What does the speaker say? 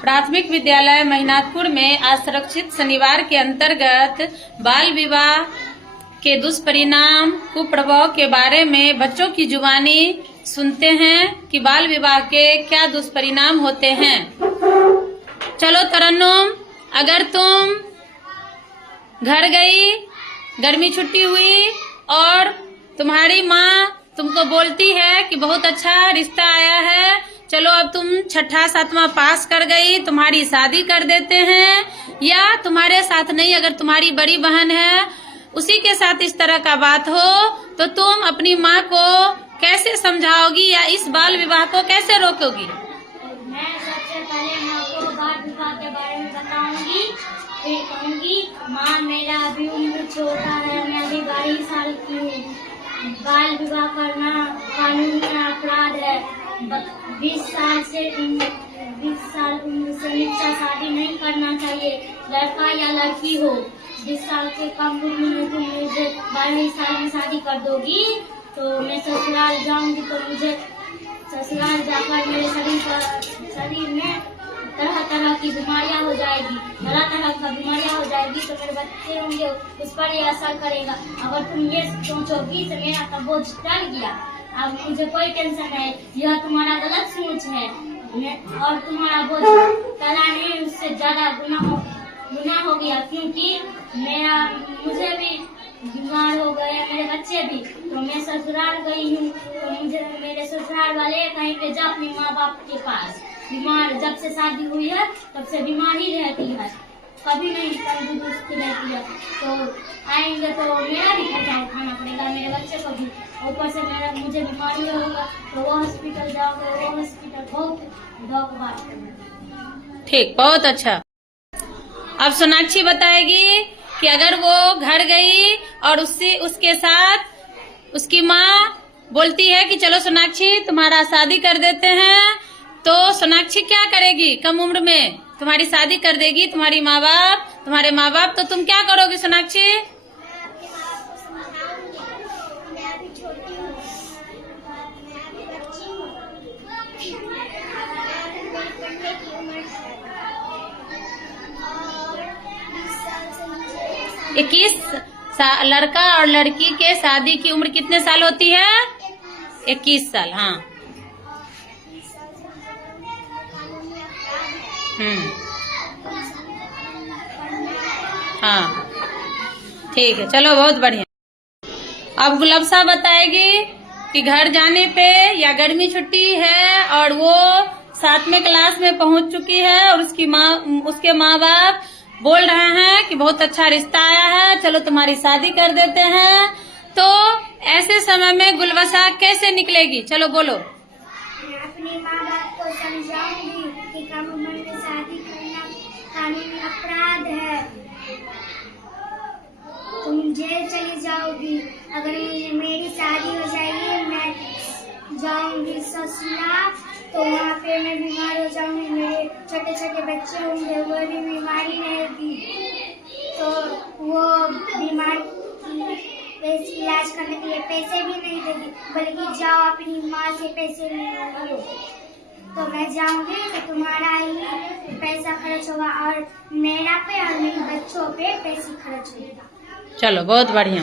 प्राथमिक विद्यालय महिनाथपुर में असुरक्षित शनिवार के अंतर्गत बाल विवाह के दुष्परिणाम कुप्रभाव के बारे में बच्चों की जुबानी सुनते हैं कि बाल विवाह के क्या दुष्परिणाम होते हैं। चलो तरन्नुम, अगर तुम घर गई, गर्मी छुट्टी हुई और तुम्हारी माँ तुमको बोलती है कि बहुत अच्छा रिश्ता आया है, चलो अब तुम छठा सातवां पास कर गई, तुम्हारी शादी कर देते हैं, या तुम्हारे साथ नहीं, अगर तुम्हारी बड़ी बहन है उसी के साथ इस तरह का बात हो, तो तुम अपनी माँ को कैसे समझाओगी या इस बाल विवाह को कैसे रोकोगी? मैं सबसे पहले माँ को बाल विवाह के बारे में बताऊंगी, फिर कहूंगी माँ मेरा अभी उम्र छोटा है, मैं अभी 22 साल की हूँ, बाल विवाह करना कानून में अपराध है, 20 साल उम्र से नीचे शादी नहीं करना चाहिए, लड़का या लड़की हो। 20 साल से कम उम्र में तुम मुझे 22 साल में शादी कर दोगी तो मैं ससुराल जाऊंगी, तो मुझे ससुराल जाकर मेरे शरीर में तरह तरह की बीमारियां हो जाएगी, तो मेरे बच्चे होंगे उस पर ये असर करेगा। अगर तुम ये सोचोगी तो मेरा तो बोझ टल गया, अब मुझे कोई टेंशन नहीं, यह तुम्हारा गलत सोच है और तुम्हारा बोझ टला नहीं, उससे ज्यादा गुना हो गया, क्योंकि मुझे भी बीमार हो गए, मेरे बच्चे भी, तो मैं ससुराल गई हूँ, तो मुझे मेरे ससुराल वाले कहीं पे जा अपने माँ बाप के पास, बीमार जब से शादी हुई है तब से बीमार ही रहती है, कभी नहीं तंदुरुस्त रहती है, तो आएंगे तो मेरा भी खर्चा उठाना पड़ेगा, मेरे बच्चे को भी, ऊपर से मुझे बीमारी होगा तो वो हॉस्पिटल जाओगे, वो हॉस्पिटल बहुत बात करना। ठीक, बहुत अच्छा। अब सोनाक्षी बताएगी कि अगर वो घर गई और उसके साथ उसकी माँ बोलती है कि चलो सोनाक्षी तुम्हारा शादी कर देते हैं, तो सोनाक्षी क्या करेगी? कम उम्र में तुम्हारी शादी कर देगी तुम्हारे माँ बाप, तो तुम क्या करोगी सोनाक्षी? लड़का और लड़की के शादी की उम्र कितने साल होती है? 21 साल। हाँ, हाँ, ठीक है, चलो बहुत बढ़िया। अब गुलबसा बताएगी कि घर जाने पे या गर्मी छुट्टी है और वो 7वें क्लास में पहुंच चुकी है और उसके माँ बाप बोल रहे हैं कि बहुत अच्छा रिश्ता आया है, चलो तुम्हारी शादी कर देते हैं, तो ऐसे समय में गुलबसा कैसे निकलेगी? चलो बोलो। मैं अपने माँ बाप को समझाऊंगी कि कम उम्र में शादी करना कानूनी अपराध है, तुम जेल चली जाओगी, अगर मेरी शादी हो जाएगी मैं जाऊंगी ससुराल, तो वहाँ पे मैं बीमार हो जाऊंगी, मेरे छोटे छोटे बच्चे होंगे, वो भी बीमारी रहेगी, तो वो बीमार की इलाज करने के लिए पैसे भी नहीं देगी, बल्कि जाओ अपनी माँ से पैसे लो, तो मैं जाऊंगी तो तुम्हारा ही पैसा खर्च होगा और मेरा पे और मेरे बच्चों पे पैसे खर्च होगा। चलो बहुत बढ़िया।